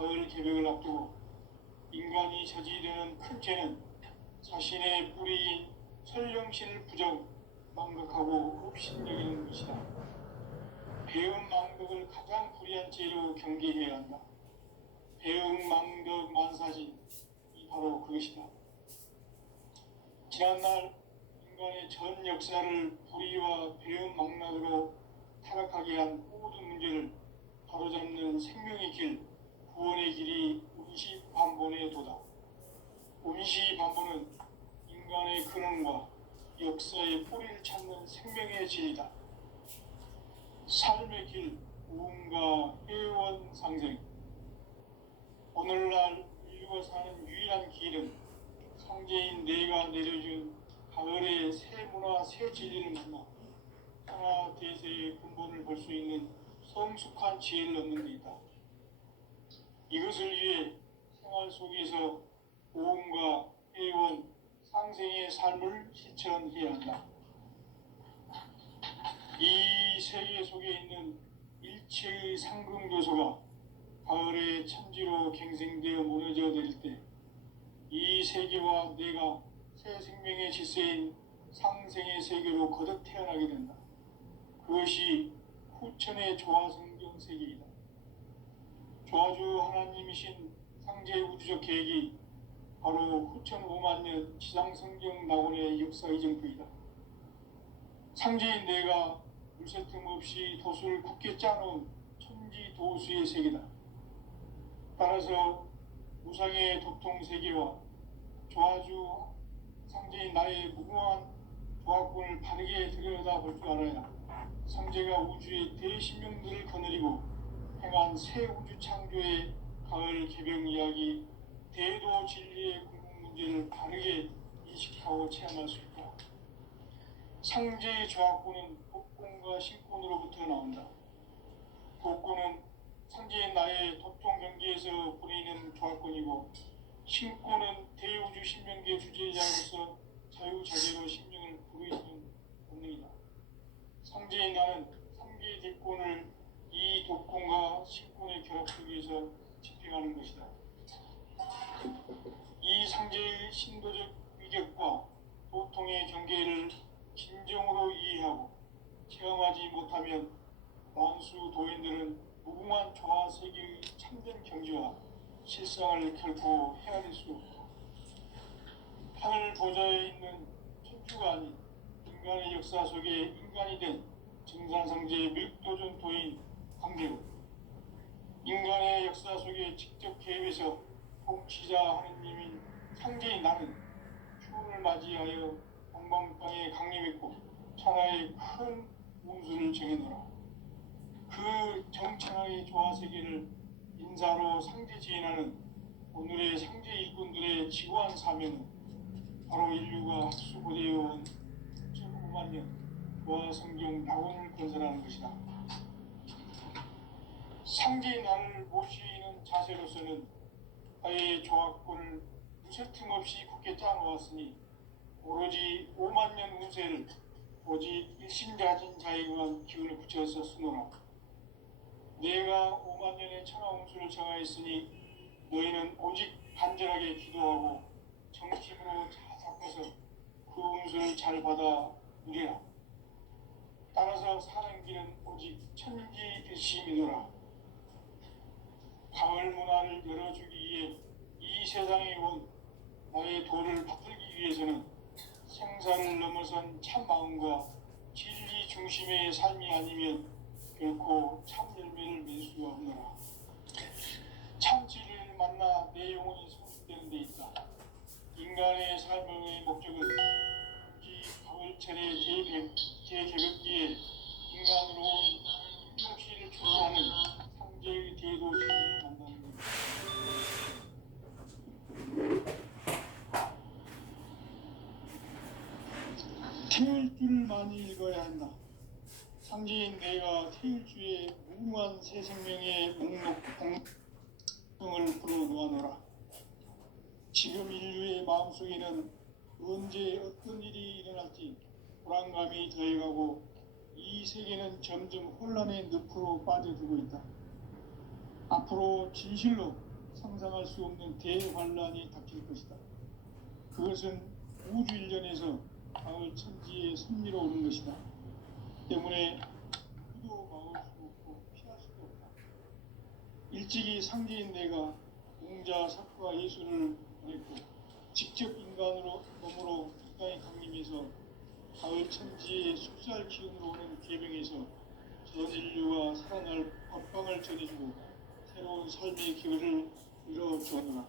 가을 개벽을 앞두고 인간이 저지르는 큰 죄는 자신의 뿌리인 선령신을 부정, 망각하고 업신여기는 것이다. 배음 망덕을 가장 불의한 죄로 경계해야 한다. 배음 망덕 만사진, 이 바로 그것이다. 지난날 인간의 전 역사를 불의와 배음 망락으로 타락하게 한 모든 문제를 바로잡는 생명의 길, 구원의 길이 운시반본의 도다. 운시반본은 인간의 근원과 역사의 뿌리를 찾는 생명의 진리다. 삶의 길, 우음과 회원상생. 오늘날 인류가 사는 유일한 길은 성제인 내가 내려준 가을의 새 문화, 새 진리를 만나 하나 대세의 근본을 볼 수 있는 성숙한 지혜를 얻는 데 있다. 이것을 위해 생활 속에서 오음과 회원, 상생의 삶을 실천해야 한다. 이 세계 속에 있는 일체의 상금교소가 가을의 천지로 갱생되어 무너져 내릴 때 이 세계와 내가 새 생명의 질서인 상생의 세계로 거듭 태어나게 된다. 그것이 후천의 조화성경 세계이다. 조화주 하나님이신 상제 우주적 계획이 바로 후천 5만 년 지상성경 낙원의 역사 이정표이다. 상제인 내가 물새 틈 없이 도수를 굳게 짜놓은 천지 도수의 세계다. 따라서 무상의 도통 세계와 조화주 상제인 나의 무궁한 조화권을 바르게 들여다볼 줄 알아야 상제가 우주의 대신명들을 거느리고 행한 새 우주 창조의 가을 개벽 이야기, 대도 진리의 궁극 문제를 바르게 인식하고 체험할 수 있다. 상제의 조화권은 복권과 신권으로부터 나온다. 복권은 상제인 나의 도통 경계에서 보내는 조화권이고, 신권은 대우주 신명계 주제자로서 자유자재로 신명을 부르짖는 본능이다. 상제인 나는 3개의 대권을 이 도권과 신권의 결합 속에서 집행하는 것이다. 이 상제의 신도적 위격과 도통의 경계를 진정으로 이해하고 체험하지 못하면 만수 도인들은 무궁한 조화 세계의 참된 경지와 실상을 결코 헤아릴 수 없다. 하늘 보좌에 있는 천주가 아닌 인간의 역사 속에 인간이 된 증산상제의 밀도전 도인 관계로 인간의 역사 속에 직접 개입해서 통치자 하느님인 상제인 나는 추운을 맞이하여 동방땅에 강림했고 천하의 큰 운수를 정해놓으라. 그 정천하의 조화세계를 인사로 상제 지인하는 오늘의 상제 일꾼들의 지구한 사명은 바로 인류가 학수고대해온 9만 년 조화성경 낙원을 건설하는 것이다. 상제의 나를 모시는 자세로서는 나의 조화권을 무쇠 틈 없이 굳게 짜놓았으니 오로지 5만 년 운세를 오직 일심자진 자에게만 기운을 붙여서 쓰노라. 내가 5만 년의 천하 운수를 정하였으니 너희는 오직 간절하게 기도하고 정심으로 잘 닦아서 그 운수를 잘 받아 누리라. 따라서 사는 길은 오직 천지일심이노라. 가을 문화를 열어주기 위해 이 세상에 온 나의 도를 받들기 위해서는 생사를 넘어선 참 마음과 진리 중심의 삶이 아니면 결코 참 열매를 맺을 수가 없노라. 참 진리를 만나 내 영혼이 성숙되는 데 있다. 인간의 삶의 목적은 이 가을철의 재개벽기에 인간으로 온 임종시를 추구하는 상제의 대도 진리를 만나는 것입니다. 태일주를 많이 읽어야 한다. 상제인 내가 태일주의 무궁한 새 생명의 목록을 불어놓아노라. 지금 인류의 마음속에는 언제 어떤 일이 일어날지 불안감이 더해가고 이 세계는 점점 혼란의 늪으로 빠져들고 있다. 앞으로 진실로 상상할 수 없는 대환란이 닥칠 것이다. 그것은 우주 일련에서 가을 천지의 섭리로 오는 것이다. 때문에 누구도 막을 수 없고 피할 수도 없다. 일찍이 상제인 내가 공자, 사과, 예수를 보냈고 직접 인간으로 몸으로 이 땅에 강림해서 가을 천지의 숲살 기운으로 오는 계명에서 전 인류가 살아날 법방을 전해주고 새로운 삶의 기회를 이뤄주었노라.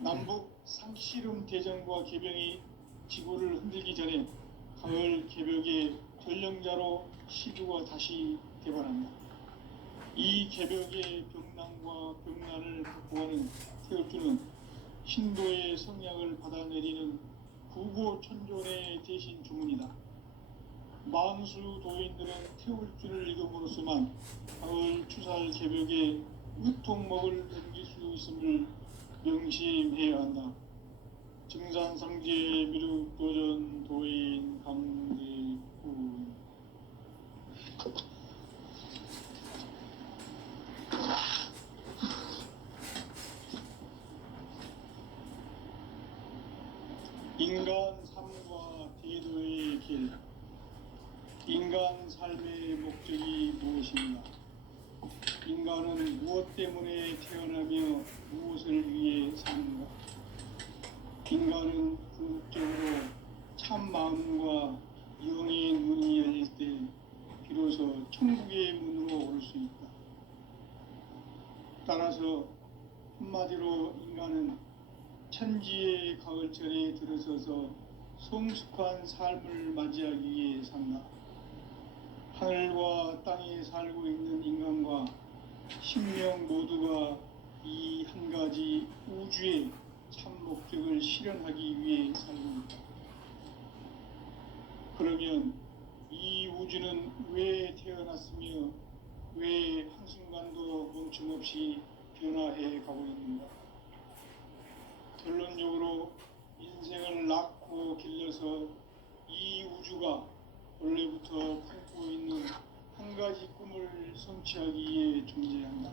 남북 상씨름 대전과 개병이 지구를 흔들기 전에 가을 개벽의 전령자로 시주가 다시 개발한다. 이 개벽의 병난과 병난을 극복하는 태울주는 신도의 성량을 받아내리는 구고천존의 대신 주문이다. 만수 도인들은 태울주를 읽음으로써만 가을 추살 개벽의 유통목을 넘길 수 있음을 명심해야 한다. 증산상제 미륵도전 도인 강제구. 인간 삶과 대도의 길. 인간 삶의 목적이 무엇인가? 인간은 무엇 때문에 태어나며 무엇을 위해 사는가? 인간은 궁극적으로 참 마음과 영의 문이 열릴 때 비로소 천국의 문으로 올 수 있다. 따라서 한마디로 인간은 천지의 가을철에 들어서서 성숙한 삶을 맞이하기 위해 산다. 하늘과 땅에 살고 있는 인간과 신명 모두가 이 한 가지 우주의 참 목적을 실현하기 위해 살고 있다. 그러면 이 우주는 왜 태어났으며 왜 한순간도 멈춤없이 변화해 가고 있는가? 결론적으로 인생을 낳고 길러서 이 우주가 원래부터 품고 있는 한 가지 꿈을 성취하기 위해 존재한다.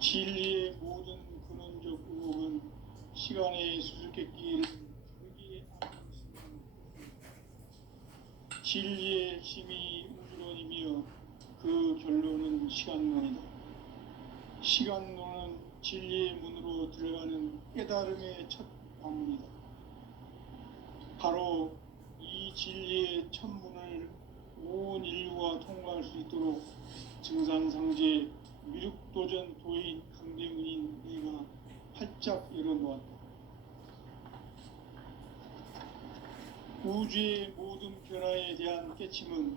진리의 모든 근원적 의혹은 시간의 수수께끼를 크게 안는 순간, 진리의 핵심이 우주론이며 그 결론은 시간론이다. 시간론은 진리의 문으로 들어가는 깨달음의 첫 방문이다. 바로 이 진리의 첫 문을 온 인류가 통과할 수 있도록 증산상제 미륵도전 도인 강대문인 내가 활짝 열어놓았다. 우주의 모든 변화에 대한 깨침은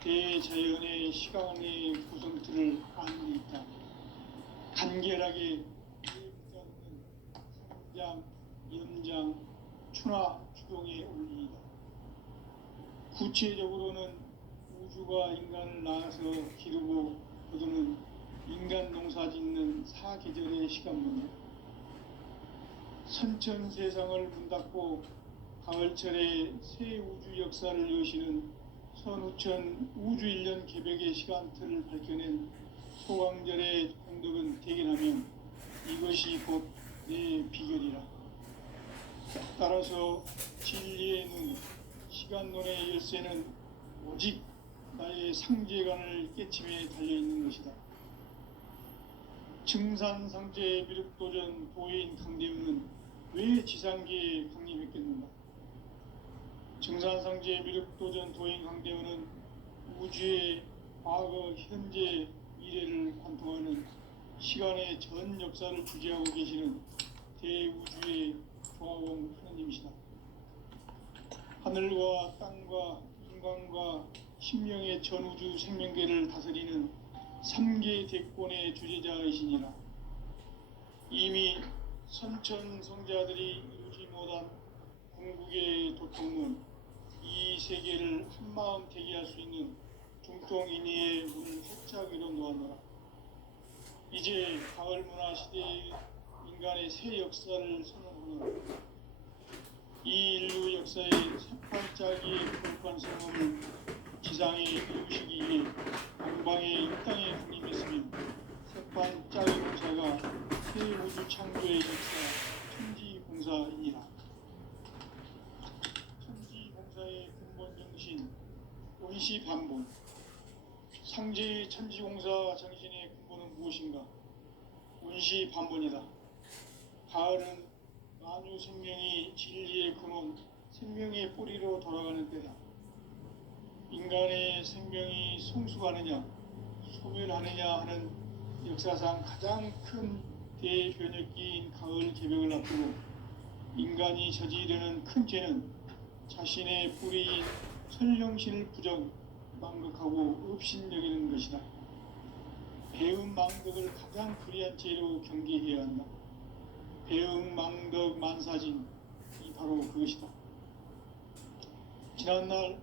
대자연의 시간의 구성틀을 아는 데 있다. 간결하게 붙잡는 성장, 연장, 추나 추동의 원리이다. 구체적으로는 우주가 인간을 낳아서 기르고 거두는 인간 농사 짓는 사계절의 시간문이다. 선천 세상을 문닫고 가을철에 새 우주 역사를 여시는 선우천 우주 일년 개벽의 시간틀을 밝혀낸 소강절의 공덕은 대견하며 이것이 곧 내 비결이라. 따라서 진리의 눈, 시간론의 열쇠는 오직 나의 상제관을 깨침에 달려있는 것이다. 증산상제 미륵도전 도인 강대문은 왜 지상계에 강림했겠는가? 증산상제 미륵도전 도인 강대문은 우주의 과거, 현재, 미래를 관통하는 시간의 전 역사를 주재하고 계시는 대우주의 조화공 하느님이시다. 하늘과 땅과 인간과 신명의 전우주 생명계를 다스리는 3계 대권의 주재자이시니라. 이미 선천성자들이 이루지 못한 궁극의 도통문, 이 세계를 한마음 되게 할 수 있는 중통인의의 문을 활짝 열어놓았노라. 이제 가을 문화 시대의 인간의 새 역사를 선언하노라. 이 인류 역사의 새발짜기의 거룩한 성험을 지상에 이루시기 위해 동방의 이 땅에 강림했으며 새발짜기 공사가 상제의 천지공사 정신의 근본은 무엇인가? 운시반본이다. 가을은 만유 생명이 진리의 근원, 생명의 뿌리로 돌아가는 때다. 인간의 생명이 성숙하느냐, 소멸하느냐 하는 역사상 가장 큰 대변혁기인 가을 개벽을 앞두고 인간이 저지르는 큰 죄는 자신의 뿌리인 선령신을 부정, 망극하고 업신여기는 것이다. 배음 망덕을 가장 불의한 죄로 경계해야 한다. 배음 망덕 만사진이 바로 그것이다. 지난날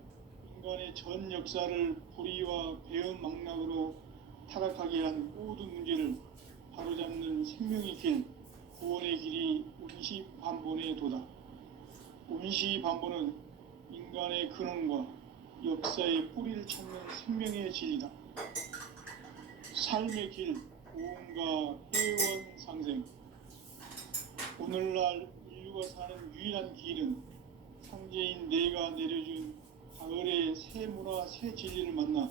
인간의 전 역사를 불의와 배음 망락으로 타락하게 한 모든 문제를 바로잡는 생명의 길, 구원의 길이 운시반본의 도다. 운시반본은 인간의 근원과 역사의 뿌리를 찾는 생명의 진리다. 삶의 길, 고음과 회원 상생. 오늘날 인류가 사는 유일한 길은 상제인 내가 내려준 가을의 새 문화, 새 진리를 만나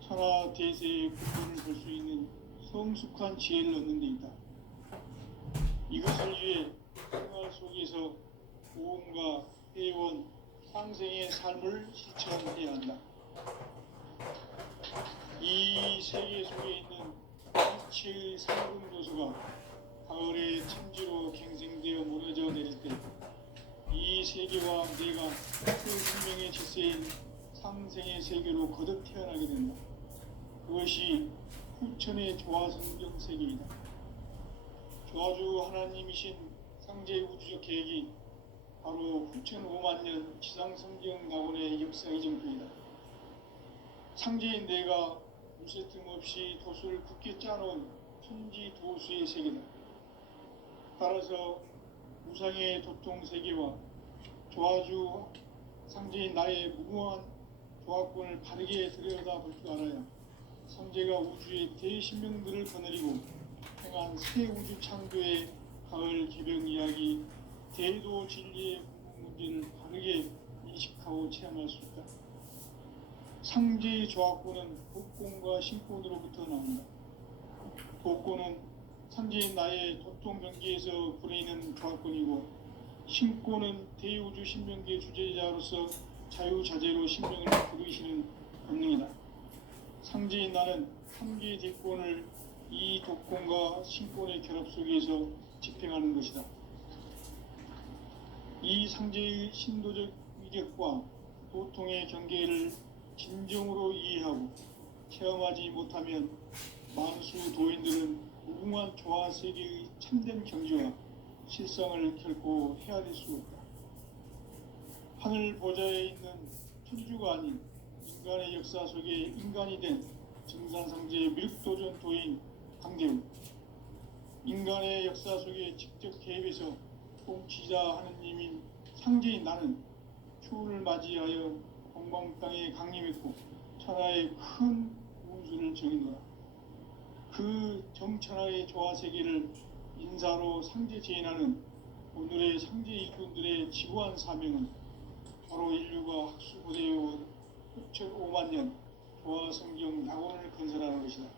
천하 대세의 근본을 볼 수 있는 성숙한 지혜를 얻는 데 있다. 이것을 위해 생활 속에서 고음과 회원, 상생의 삶을 실천해야 한다. 이 세계 속에 있는 일체의 상금 요소가 가을의 천지로 갱생되어 무너져 내릴 때 이 세계와 내가 그 생명의 질서인 상생의 세계로 거듭 태어나게 된다. 그것이 후천의 조화성경 세계이다. 조화주 하나님이신 상제의 우주적 계획이 바로 후천 5만 년 지상성경 낙원의 역사의 정표이다. 상제인 내가 무쇠 틈 없이 도수를 굳게 짜놓은 천지 도수의 세계다. 따라서 우상의 도통 세계와 조화주 상제인 나의 무궁한 조화권을 바르게 들여다볼 줄 알아야 상제가 우주의 대신명들을 거느리고 행한 새 우주 창조의 가을 개벽 이야기, 대도 진리의 궁극 문제를 바르게 인식하고 체험할 수 있다. 상제의 조화권은 복권과 신권으로부터 나온다. 복권은 상제인 나의 도통 경계에서 부리는 조화권이고, 신권은 대우주 신명계 주제자로서 자유자재로 신명을 부르시는 권능이다. 상제인 나는 3개의 대권을 이 독권과 신권의 결합 속에서 집행하는 것이다. 이 상제의 신도적 위력과 도통의 경계를 진정으로 이해하고 체험하지 못하면 만수 도인들은 무궁한 조화 세계의 참된 경지와 실상을 결코 헤아릴 수 없다. 하늘 보좌에 있는 천주가 아닌 인간의 역사 속에 인간이 된 증산상제의 밀도전 도인 강대우, 인간의 역사 속에 직접 개입해서 통치자 하느님인 상제인 나는 추운을 맞이하여 동방 땅에 강림했고 천하의 큰 운수를 정의노라. 그 정천하의 조화 세계를 인사로 상제 제인하는 오늘의 상제 일꾼들의 지구한 사명은 바로 인류가 학수고대해온 후천 5만 년 조화 성경 낙원을 건설하는 것이다.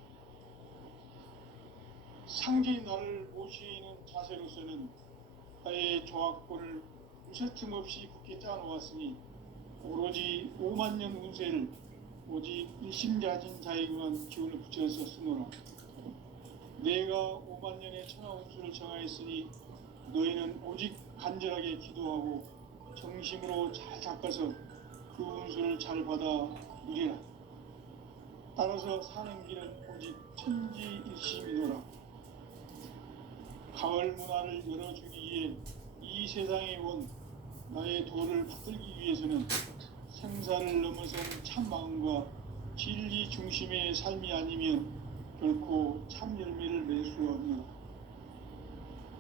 상제인 나를 모시는 자세로서는 나의 조화권을 무쇠 틈 없이 굳게 짜놓았으니 오로지 5만 년 운세를 오직 일심자진 자에게만 기운을 붙여서 쓰노라. 내가 5만 년의 천하 운수를 정하였으니 너희는 오직 간절하게 기도하고 정심으로 잘 닦아서 그 운수를 잘 받아 누리라. 따라서 사는 길은 오직 천지일심이노라. 가을 문화를 열어주기 위해 이 세상에 온 나의 도를 받들기 위해서는 생사를 넘어선 참 마음과 진리 중심의 삶이 아니면 결코 참 열매를 낼 수 없노라.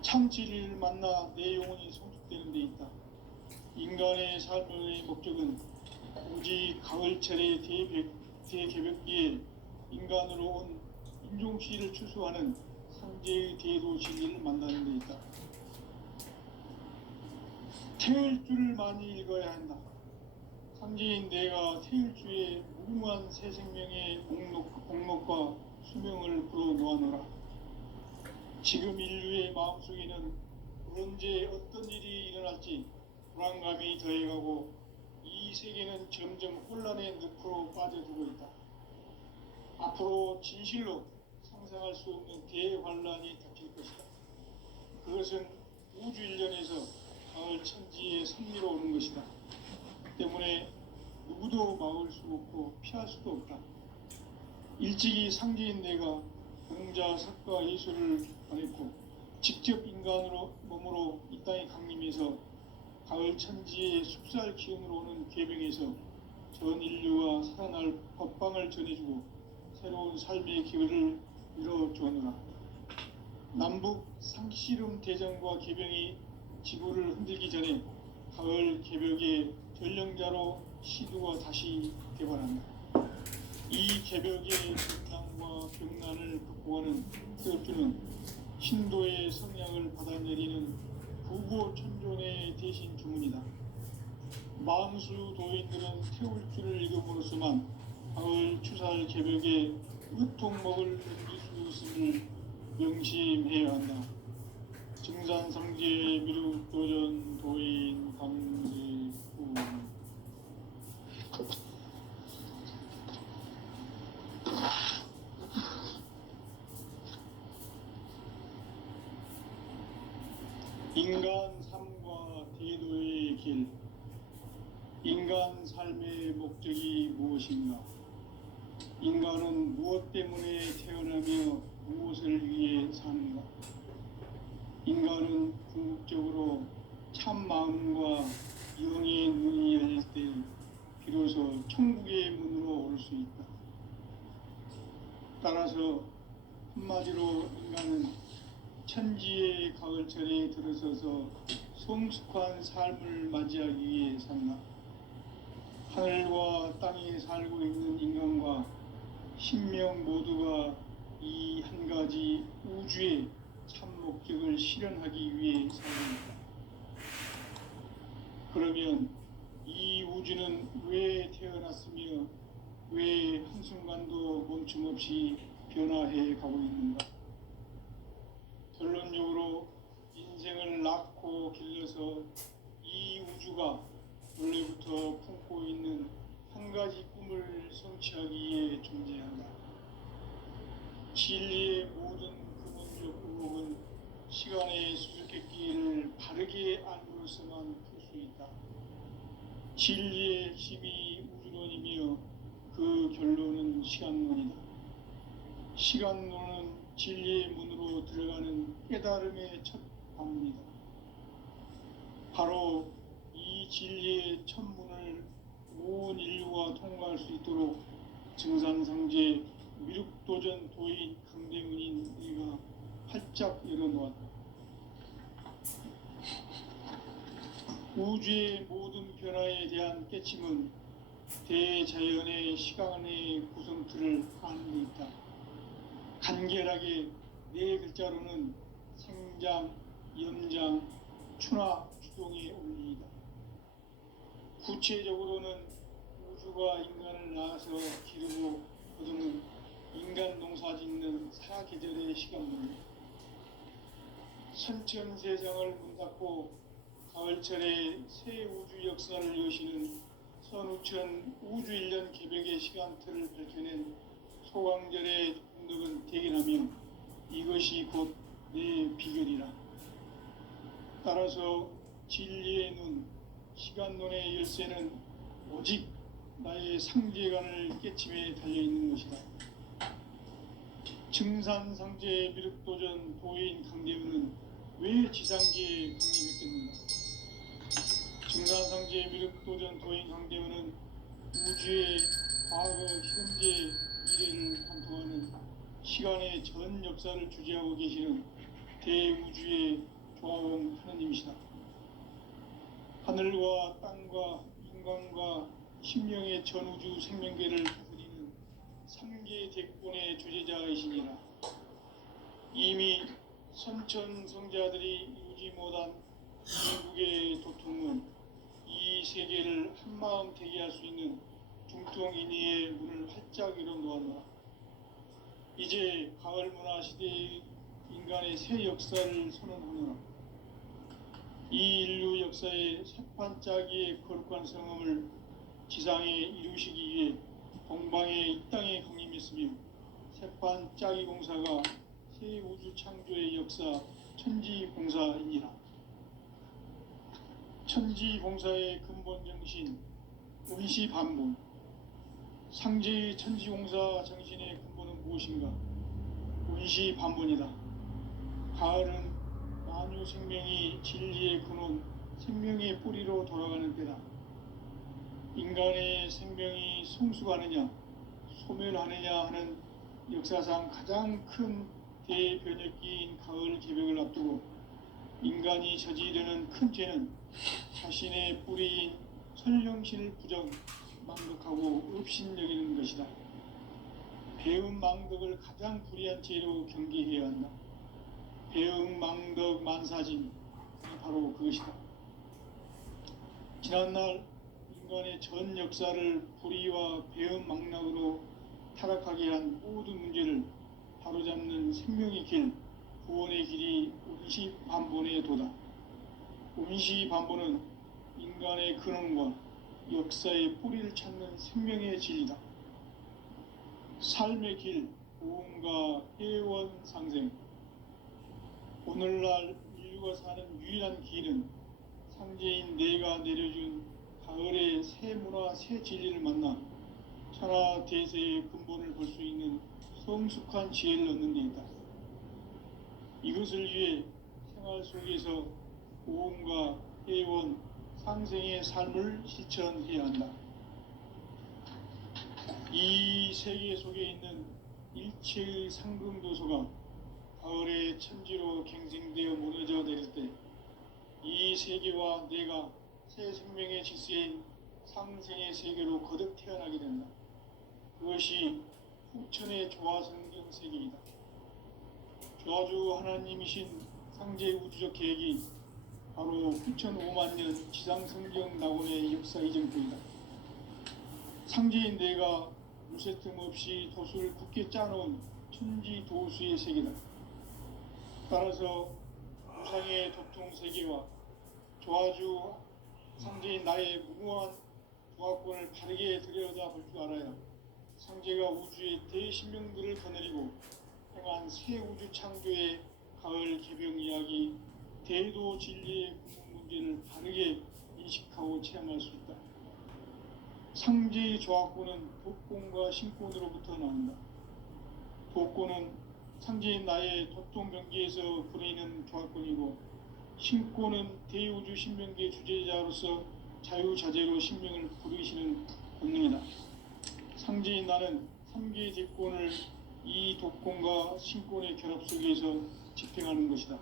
참 진리를 만나 내 영혼이 성숙되는 데 있다. 인간의 삶의 목적은 오직 가을철의 대개벽기에 인간으로 온 인종시를 추수하는 상제의 대도 진리를 만나는 데 있다. 태을 줄을 많이 읽어야 한다. 상제인 내가 태일주의 무궁한 새 생명의 목록과 수명을 불어놓아노라. 지금 인류의 마음속에는 언제 어떤 일이 일어날지 불안감이 더해가고 이 세계는 점점 혼란의 늪으로 빠져들고 있다. 앞으로 진실로 상상할 수 없는 대환란이 닥칠 것이다. 그것은 우주 일련에서 가을 천지의 섭리로 오는 것이다. 때문에 누구도 막을 수 없고 피할 수도 없다. 일찍이 상제인 내가 공자, 석가, 예수를 보냈고 직접 인간으로 몸으로 이 땅에 강림해서 가을 천지의 숲살 기운으로 오는 계명에서 전 인류가 살아날 법방을 전해주고 새로운 삶의 기회를 이뤄주었노라. 남북 상씨름 대전과 계병이 지구를 흔들기 전에 가을 개벽의 전령자로 시두가 다시 개발한다. 이 개벽의 분당과 병난을 극복하는 태엽주는 신도의 성향을 받아내리는 부고천존의 대신 주문이다. 만수 도인들은 태울주를 읽음으로써만 가을 추살 개벽에 으통먹을 넘길 수 있음을 명심해야 한다. 증산상제 미륵도전 도인 강제후. 인간 삶과 대도의 길. 인간 삶의 목적이 무엇인가? 인간은 무엇 때문에 태어나며 무엇을 위해 사는가? 인간은 궁극적으로 참 마음과 영의 눈이 열릴 때 비로소 천국의 문으로 올 수 있다. 따라서 한마디로 인간은 천지의 가을철에 들어서서 성숙한 삶을 맞이하기 위해 산다. 하늘과 땅에 살고 있는 인간과 신명 모두가 이 한 가지 우주의 참 목적을 실현하기 위해 살고 있다. 그러면 이 우주는 왜 태어났으며 왜 한순간도 멈춤없이 변화해 가고 있는가? 결론적으로 인생을 낳고 길러서 이 우주가 원래부터 품고 있는 한 가지 꿈을 성취하기 위해 존재한다. 진리의 모든 근원적 의혹은 시간의 수수께끼를 바르게 알므로서만 풀 수 있다. 진리의 핵심이 우주론이며 그 결론은 시간론이다. 시간론은 진리의 문으로 들어가는 깨달음의 첫 방문이다. 바로 이 진리의 첫 문을 온 인류가 통과할 수 있도록 증산상제 미륵도전 도인 강대문인 이가 활짝 열어놓았다. 우주의 모든 변화에 대한 깨침은 대자연의 시간의 구성틀을 아는 데 있다. 간결하게 네 글자로는 생장, 염장, 추나 추동의 원리이다. 구체적으로는 우주가 인간을 낳아서 기르고 거두는 인간 농사 짓는 사계절의 시간문이다. 선천세상을 문닫고 가을철에 새 우주 역사를 여시는 선우천 우주일년 개벽의 시간틀을 밝혀낸 소강절의 공덕은 대견하며 이것이 곧 내 비결이라. 따라서 진리의 눈, 시간론의 열쇠는 오직 나의 상제관을 깨침에 달려있는 것이다. 증산상제 미륵도전 도인 강대우는 왜 지상계에 강림했겠는가? 증산상제 미륵도전 도인 강대우는 우주의 과거, 현재, 미래를 관통하는 시간의 전 역사를 주재하고 계시는 대우주의 조화원 하느님이시다. 하늘과 땅과 인간과 신명의 전우주 생명계를 다스리는 삼계 대권의 주재자이시니라. 이미 선천성자들이 이루지 못한 미국의 도통은 이 세계를 한마음 되게 할 수 있는 중통인의의 문을 활짝 열어 놓았노라. 이제 가을 문화 시대의 인간의 새 역사를 선언하노라. 이 인류 역사의 새판짜기의 거룩한 성음을 지상에 이루시기 위해 동방의 이 땅에 강림했으며 새판짜기 공사가 새 우주 창조의 역사 천지공사이니라. 천지공사의 근본 정신 원시반본. 상제의 천지공사 정신의 근본은 무엇인가? 원시반본이다. 가을은 만유 생명이 진리의 근원, 생명의 뿌리로 돌아가는 때다. 인간의 생명이 성숙하느냐, 소멸하느냐 하는 역사상 가장 큰 대변혁기인 가을 개벽을 앞두고 인간이 저지르는 큰 죄는 자신의 뿌리인 선령신을 부정, 망덕하고 업신여기는 것이다. 배음 망덕을 가장 불의한 죄로 경계해야 한다. 배음 망덕 만사짐이 바로 그것이다. 지난날 인간의 전 역사를 불의와 배음 망락으로 타락하게 한 모든 문제를 바로잡는 생명의 길, 구원의 길이 원시반본의 도다. 원시반본은 인간의 근원과 역사의 뿌리를 찾는 생명의 진리다. 삶의 길, 고음과 회원 상생. 오늘날 인류가 사는 유일한 길은 상제인 내가 내려준 가을의 새 문화, 새 진리를 만나 천하 대세의 근본을 볼 수 있는 성숙한 지혜를 얻는 데 있다. 이것을 위해 생활 속에서 고음과 회원, 상생의 삶을 실천해야 한다. 이 세계 속에 있는 일체의 상금도서가 가을의 천지로 갱생되어 무너져 내릴 때 이 세계와 내가 새 생명의 질서인 상생의 세계로 거듭 태어나게 된다. 그것이 후천의 조화성경 세계이다. 조화주 하나님이신 상제 우주적 계획이 바로 후천 5만 년 지상성경 낙원의 역사 이정표이다. 상제인 내가 무쇠틈 없이 도수를 굳게 짜놓은 천지도수의 세계다. 따라서 우상의 도통 세계와 조화주 상제인 나의 무궁한 조화권을 바르게 들여다볼 줄 알아야 상제가 우주의 대신명들을 거느리고 행한 새 우주 창조의 가을 개병 이야기, 대도 진리의 궁극 문제를 바르게 인식하고 체험할 수 있다. 상제의 조화권은 독권과 신권으로부터 나온다. 독권은 상제인 나의 도통 경계에서 부리는 조화권이고, 신권은 대우주 신명계 주제자로서 자유자재로 신명을 부르시는 권능이다. 상제인 나는 3개의 대권을 이 독권과 신권의 결합 속에서 집행하는 것이다.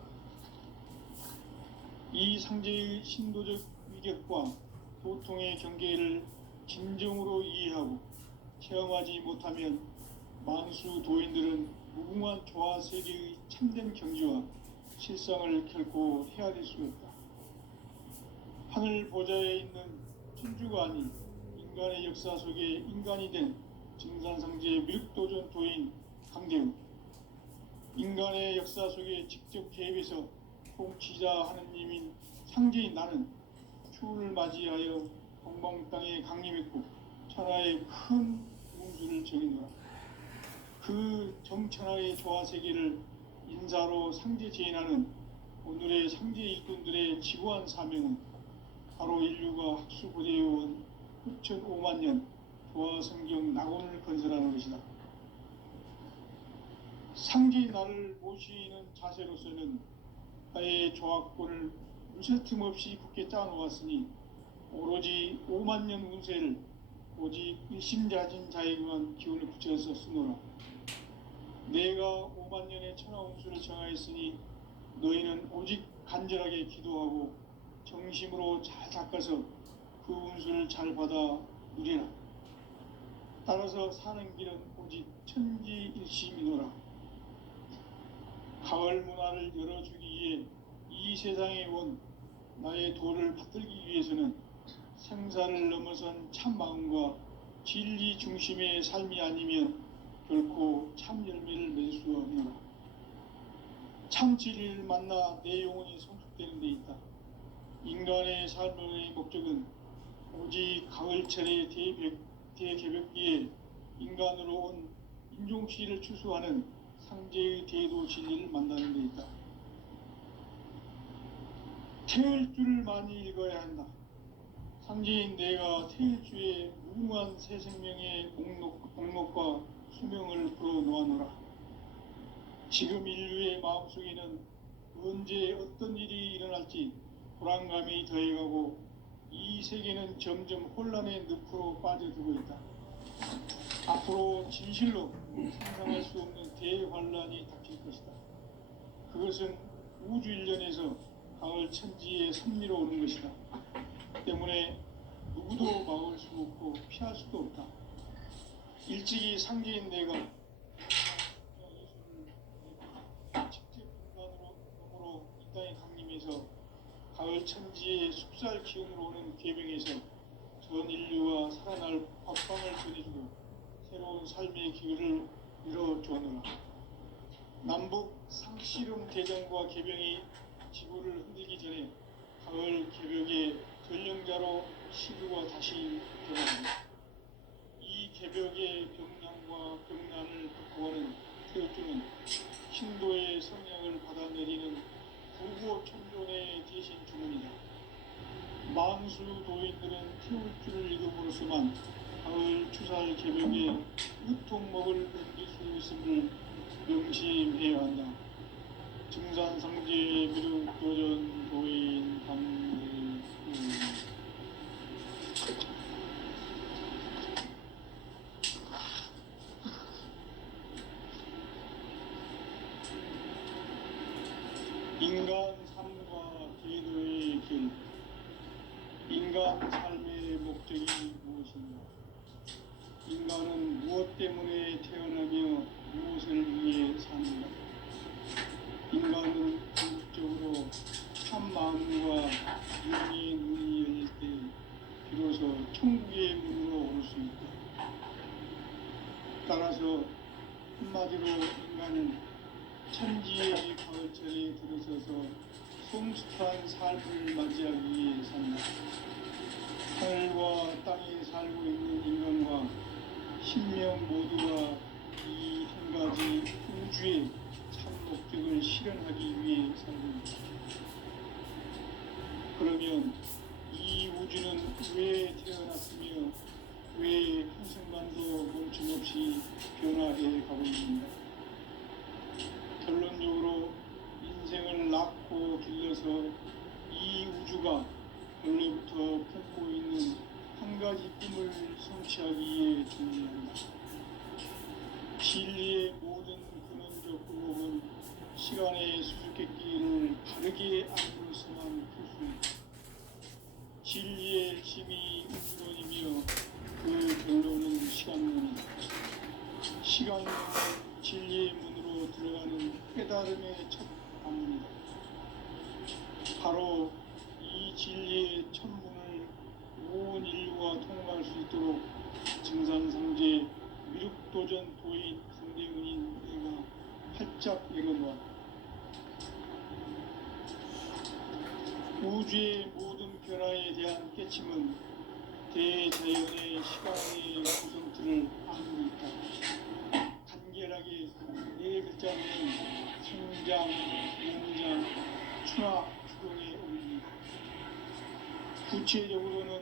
이 상제의 신도적 위격과 도통의 경계를 진정으로 이해하고 체험하지 못하면 만수 도인들은 무궁한 조화 세계의 참된 경지와 실상을 결코 헤아릴 수 없다. 하늘 보좌에 있는 천주가 아닌 인간의 역사 속에 인간이 된 증산상제의 밀도전 도인 강대우, 인간의 역사 속에 직접 개입해서 통치자 하느님인 상제인 나는 추운을 맞이하여 동방 땅에 강림했고 천하의 큰 운수를 정의노라. 그 정천하의 조화 세계를 인사로 상제 제인하는 오늘의 상제 일꾼들의 지구한 사명은 바로 인류가 학수고대해온 후천 5만 년 조화 성경 낙원을 건설하는 것이다. 상제의 나를 모시는 자세로서는 나의 조화권을 무쇠틈 없이 굳게 짜놓았으니 오로지 5만 년 운세를 오직 일심자진 자에게만 기운을 붙여서 쓰노라. 내가 5만 년의 천하 운수를 정하였으니 너희는 오직 간절하게 기도하고 정심으로 잘 닦아서 그 운수를 잘 받아 누리라. 따라서 사는 길은 오직 천지일심이노라. 가을 문화를 열어주기 위해 이 세상에 온 나의 도를 받들기 위해서는 생사를 넘어선 참마음과 진리 중심의 삶이 아니면 결코 참 열매를 맺을 수 없노라. 참 진리를 만나 내 영혼이 성숙되는 데 있다. 인간의 삶의 목적은 오직 가을철의 대개벽기에 인간으로 온 인종시를 추수하는 상제의 대도 진리를 만나는 데 있다. 태을 줄을 많이 읽어야 한다. 상제인 내가 태을 주에 무궁한 새 생명의 공록과 수명을 불어놓아노라. 지금 인류의 마음속에는 언제 어떤 일이 일어날지 불안감이 더해가고 이 세계는 점점 혼란의 늪으로 빠져들고 있다. 앞으로 진실로 상상할 수 없는 대환란이 닥칠 것이다. 그것은 우주 일련에서 가을 천지의 섭리로 오는 것이다. 때문에 누구도 막을 수 없고 피할 수도 없다. 일찍이 상제인 내가 직접 인간으로 이 땅에 강림해서 가을 천지의 숲살 기운으로 오는 계명에서 전 인류와 살아날 밥방을 전해주고 새로운 삶의 기회를 열어주었노라. 남북 상씨름 대전과 개병이 지구를 흔들기 전에 가을 개벽의 전령자로 시류가 다시 변합니다. 이 개벽의 병량과 병난을 극복하는 태우주는 신도의 성향을 받아내리는 구고천존의 대신 주문이다. 만수 도인들은 태울주를 읽음으로써만 가을 추살 개벽에 으통먹을 넘길 수 있음을 명심해야 한다. 증산상제 미륵도전 도인 감리 인간 삶과 계도의 길. 인간 삶의 목적이 무엇인가? 인간은 무엇 때문에 태어나며 무엇을 위해 사는가? 인간은 궁극적으로 참 마음과 영의 눈이 열릴 때 비로소 천국의 문으로 올 수 있다. 따라서 한마디로 인간은 천지의 가을철에 들어서서 성숙한 삶을 맞이하기 위해 산다. 하늘과 땅에 살고 있는 인간과 신명 모두가 이 한 가지 우주의 참 목적을 실현하기 위해 살고 있다. 그러면 이 우주는 왜 태어났으며 왜 한순간도 멈춤없이 변화해 가고 있는가? 결론적으로 인생을 낳고 길러서 이 우주가 원래부터 품고 있는 한 가지 꿈을 성취하기 위해 존재한다. 진리의 모든 근원적 의혹은 시간의 수수께끼를 바르게 알고서만 풀 수 있다. 진리의 핵심이 우주론이며 그 결론은 시간론이다. 시간론은 진리의 문으로 들어가는 깨달음의 첫 방문이다. 바로 이 진리의 첫 문을 온 인류가 통과할 수 있도록 증산상제 미륵도전 도인 강대훈인 내가 활짝 열어놓았다. 우주의 모든 변화에 대한 깨침은 대자연의 시간의 구성틀을 안고 있다. 간결하게 네 글자는 성장, 연장, 추나 추동의 의미입니다. 구체적으로는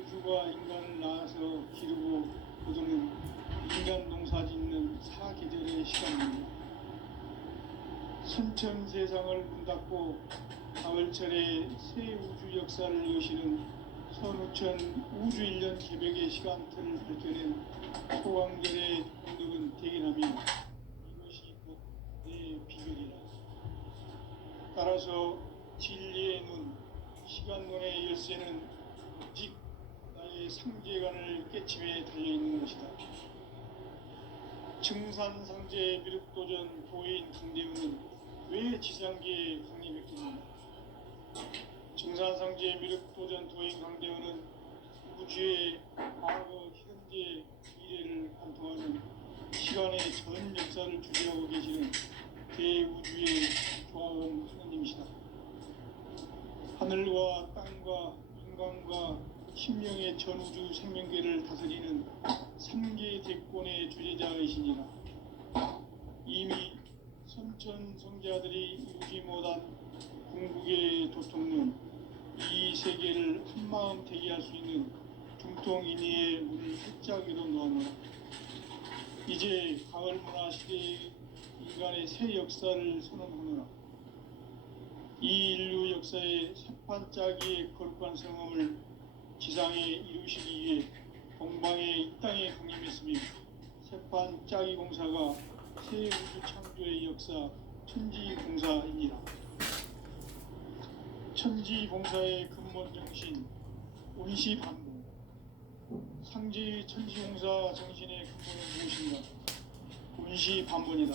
우주가 인간을 낳아서 기르고 거두는 인간 농사 짓는 사계절의 시간입니다. 선천 세상을 문 닫고 가을철에 새 우주 역사를 여시는 선우천 우주 1년 개벽의 시간틀을 밝혀낸 소강절의 공덕은 대견하며 이것이 곧 내 비결이라. 따라서 진리의 눈, 시간론의 열쇠는 오직 나의 상제관을 깨침에 달려있는 것이다. 증산상제 미륵도전 도인 강대훈은 왜 지상계에 강림했겠는가? 증산상제 미륵도전 도인 강대훈은 우주의 과거, 현재, 미래를 관통하는 시간의 전 역사를 주재하고 계시는 대우주의 조화원 하나님이시다. 하늘과 땅과 인간과 신명의 전우주 생명계를 다스리는 3계 대권의 주재자이시니라. 이미 선천성자들이 이루지 못한 궁극의 도통론, 이 세계를 한마음 되게 할 수 있는 중통인의의 문을 활짝 열어놓았노라. 이제 가을 문화 시대의 인간의 새 역사를 선언하노라. 이 인류 역사의 새판짜기의 거룩한 성함을 지상에 이루시기 위해 동방의 이 땅에 강림했으며 새판짜기 공사가 새 우주 창조의 역사 천지봉사이니라. 천지봉사의 근본 정신 온시반복. 상지 천지봉사 정신의 근본은 무엇인가? 온시반복이다.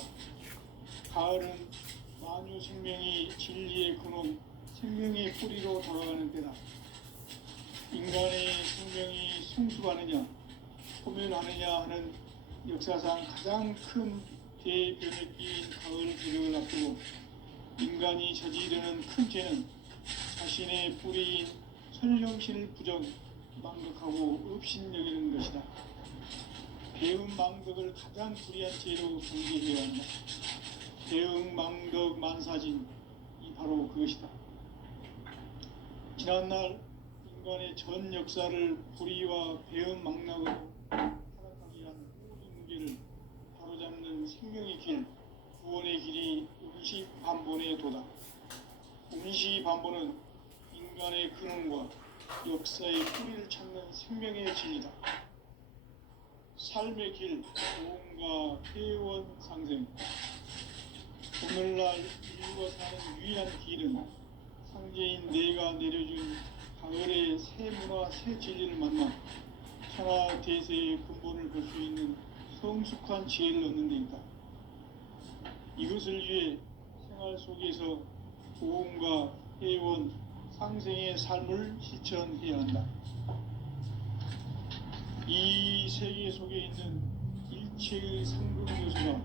가을은 만유 생명이 진리의 근원, 생명의 뿌리로 돌아가는 때다. 인간의 생명이 성숙하느냐, 소멸하느냐 하는 역사상 가장 큰 대변의 끼인 가을 기력을 앞두고 인간이 저지르는 큰 죄는 자신의 뿌리인 선령신을 부정, 망덕하고 업신여기는 것이다. 배은 망덕을 가장 불의한 죄로 경계해야 한다. 배은 망덕 만사진, 이 바로 그것이다. 지난날 인간의 전 역사를 불의와 배은 망락으로 타락하게 한 모든 문제를 바로잡는 생명의 길, 구원의 길이 온시반본의 도다. 온시반본은 인간의 근원과 역사의 뿌리를 찾는 생명의 진이다. 삶의 길, 도움과 회원 상생. 오늘날 인류가 사는 유일한 길은 상제인 내가 내려준 가을의 새 문화, 새 진리를 만나 천하 대세의 근본을 볼 수 있는 성숙한 지혜를 얻는 데 있다. 이것을 위해 생활 속에서 도움과 회원, 상생의 삶을 실천해야 한다. 이 세계 속에 있는 일체의 상급 요소가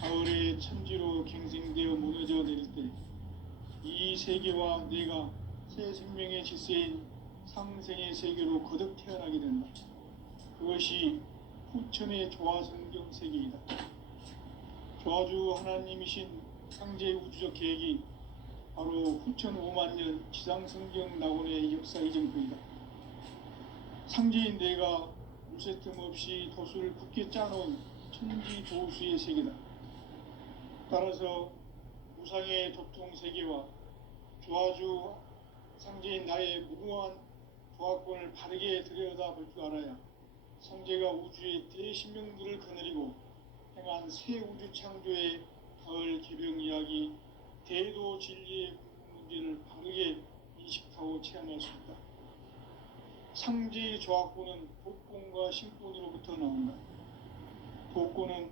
가을의 천지로 갱생되어 무너져 내릴 때 이 세계와 내가 새 생명의 질서인 상생의 세계로 거듭 태어나게 된다. 그것이 후천의 조화성경 세계이다. 조화주 하나님이신 상제 우주적 계획이 바로 후천 5만 년 지상성경 낙원의 역사 이정표이다. 상제인 내가 물새 틈 없이 도수를 굳게 짜놓은 천지 도수의 세계다. 따라서 무상의 도통 세계와 조화주 상제인 나의 무궁한 조화권을 바르게 들여다볼 줄 알아야 상제가 우주의 대신명들을 거느리고 행한 새 우주 창조의 가을 개병 이야기, 대도 진리의 궁극 문제를 바르게 인식하고 체험할 수 있다. 상제의 조화권은 복권과 신권으로부터 나온다. 복권은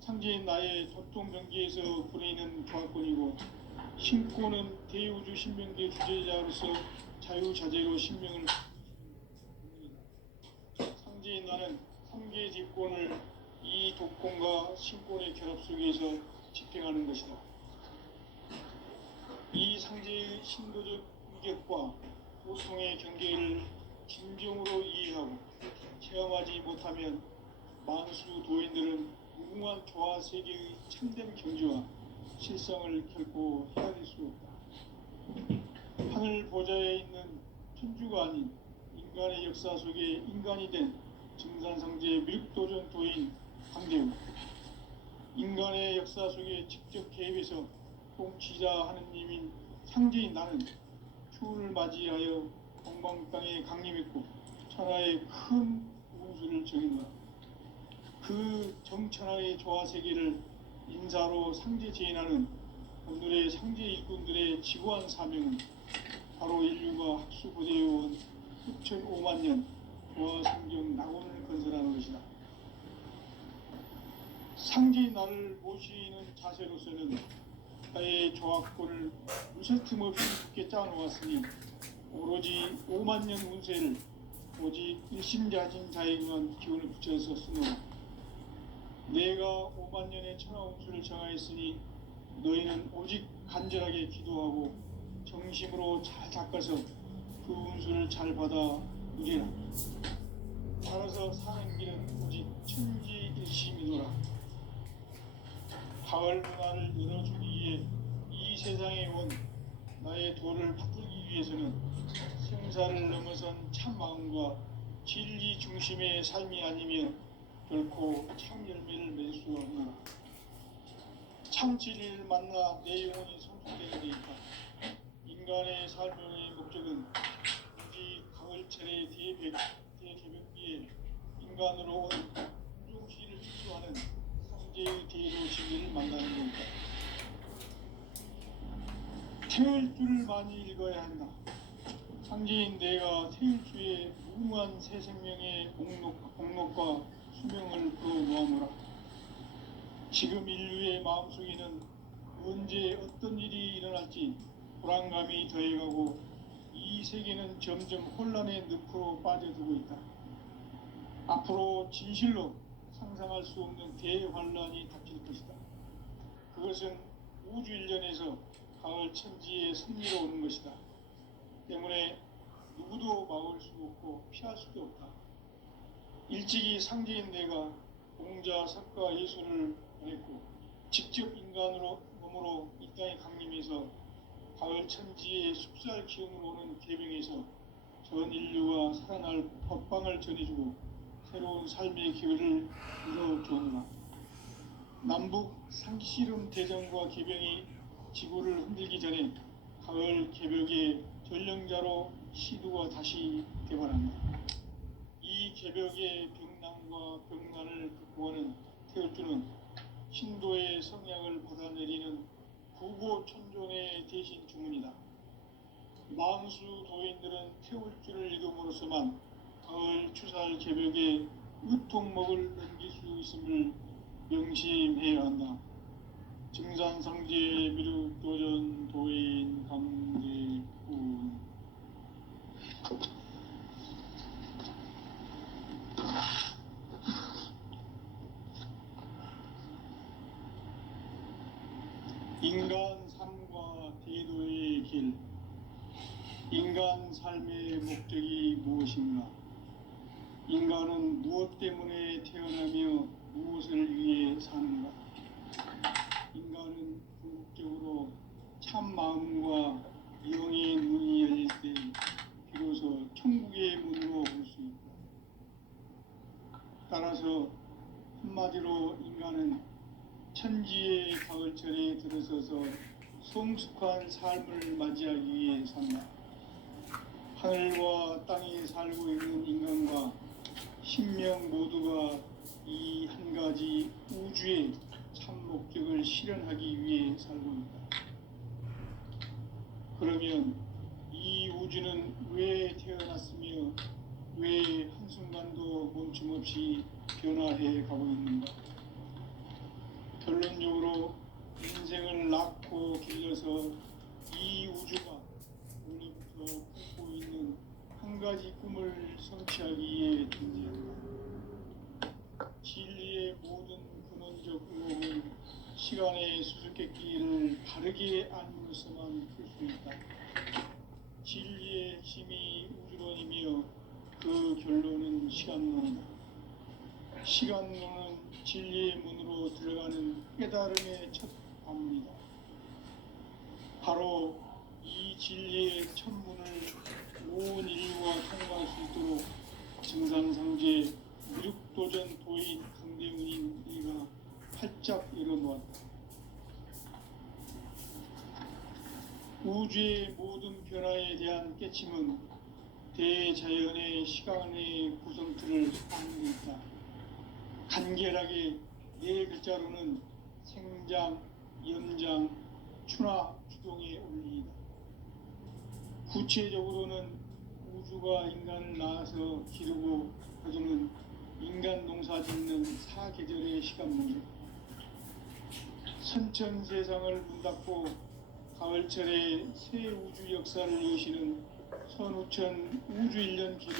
상제인 나의 도통병기에서 보내는 조화권이고, 신권은 대우주 신명계 주제자로서 자유자재로 신명을 상제인 나는 3개 집권을 이 독권과 신권의 결합 속에서 집행하는 것이다. 이 상제의 신도적 위격과 고통의 경계를 진정으로 이해하고 체험하지 못하면 만수 도인들은 무궁한 조화 세계의 참된 경지와 실상을 결코 헤아릴 수 없다. 하늘 보좌에 있는 천주가 아닌 인간의 역사 속에 인간이 된 증산상제의 밀도전 도인 강대우, 인간의 역사 속에 직접 개입해서 통치자 하느님인 상제인 나는 추운을 맞이하여 동방 땅에 강림했고 천하의 큰 운수를 정했노라. 그 정천하의 조화 세계를 인사로 상제 제인하는 오늘의 상제 일꾼들의 지구한 사명은 바로 인류가 학수고대해온 후천 5만 년 조화 성경 낙원을 건설하는 것이다. 상제 나를 모시는 자세로서는 나의 조화권을 무쇠 틈 없이 굳게 짜놓았으니 오로지 5만 년 운세를 오직 일심가진 자에게만 기운을 붙여서 쓰노라. 내가 5만 년의 천하 운수를 정하였으니 너희는 오직 간절하게 기도하고 정심으로 잘 닦아서 그 운수를 잘 받아 누리라. 따라서 사는 길은 오직 천지일심이노라. 가을 문화를 열어주기 위해 이 세상에 온 나의 도를 바꾸기 위해서는 생사를 넘어선 참 마음과 진리 중심의 삶이 아니면 결코 참 열매를 맺을 수 없노라. 참 진리를 만나 내 영혼이 성숙되게 되있다. 인간의 삶의 목적은 오직 가을철의 대개벽기에 인간으로 온 종씨를 축소하는 성제의 대로 진리를 만나는 것이다. 태을 줄을 많이 읽어야 한다. 상제인 내가 태일주의 무궁한 새 생명의 공록과 수명을 풀어놓아노라. 지금 인류의 마음속에는 언제 어떤 일이 일어날지 불안감이 더해가고 이 세계는 점점 혼란의 늪으로 빠져들고 있다. 앞으로 진실로 상상할 수 없는 대환란이 닥칠 것이다. 그것은 우주 일련에서 가을 천지의 섭리로 오는 것이다. 때문에 누구도 막을 수 없고 피할 수도 없다. 일찍이 상제인 내가 공자, 석가, 예수를 보냈고 직접 인간으로 몸으로 이 땅에 강림해서 가을 천지의 숲살 기운으로 오는 계명에서 전 인류가 살아날 법방을 전해주고 새로운 삶의 기회를 이뤄주었노라. 남북 상씨름 대전과 계병이 지구를 흔들기 전에 가을 개벽의 전령자로 시두가 다시 개발한다. 이 개벽의 병난과 병난을 극복하는 태을주는 신도의 성약을 받아내리는 구고천존의 대신 주문이다. 만수 도인들은 태울주를 읽음으로써만 가을 추살 개벽의 으통목을 넘길 수 있음을 명심해야 한다. 증산상제 미륵도전 도인 강대군. 인간 삶과 대도의 길. 인간 삶의 목적이 무엇인가? 인간은 무엇 때문에 태어나며 무엇을 위해 사는가? 인간은 궁극적으로 참 마음과 영의 문이 열릴 때 비로소 천국의 문으로 올 수 있다. 따라서 한마디로 인간은 천지의 가을철에 들어서서 성숙한 삶을 맞이하기 위해 산다. 하늘과 땅에 살고 있는 인간과 신명 모두가 이 한 가지 우주의 참 목적을 실현하기 위해 살고 있다. 그러면 이 우주는 왜 태어났으며 왜 한순간도 멈춤없이 변화해 가고 있는가? 결론적으로 인생을 낳고 길러서 이 우주가 오늘부터 꿈꾸고 있는 한 가지 꿈을 성취하기 위해 존재한다. 진리의 모든 근원적 의혹은 시간의 수수께끼를 바르게 알므로서만 풀 수 있다. 진리의 힘이 우주론이며 그 결론은 시간론이다. 시간론은 진리의 문으로 들어가는 깨달음의 첫 관문이다. 바로 이 진리의 첫 문을 온 인류가 통과할 수 있도록 증산상제 미륵도전 도인 강대훈인 이가 활짝 열어놓았다. 우주의 모든 변화에 대한 깨침은 대자연의 시간의 구성틀을 아는 데 있다. 간결하게 네 글자로는 생장, 연장, 추나, 추동의 원리이다. 구체적으로는 우주가 인간을 낳아서 기르고 거두는 인간 농사 짓는 사계절의 시간문이다. 선천 세상을 문 닫고 가을철에 새 우주 역사를 여시는 선우천 우주일년 기도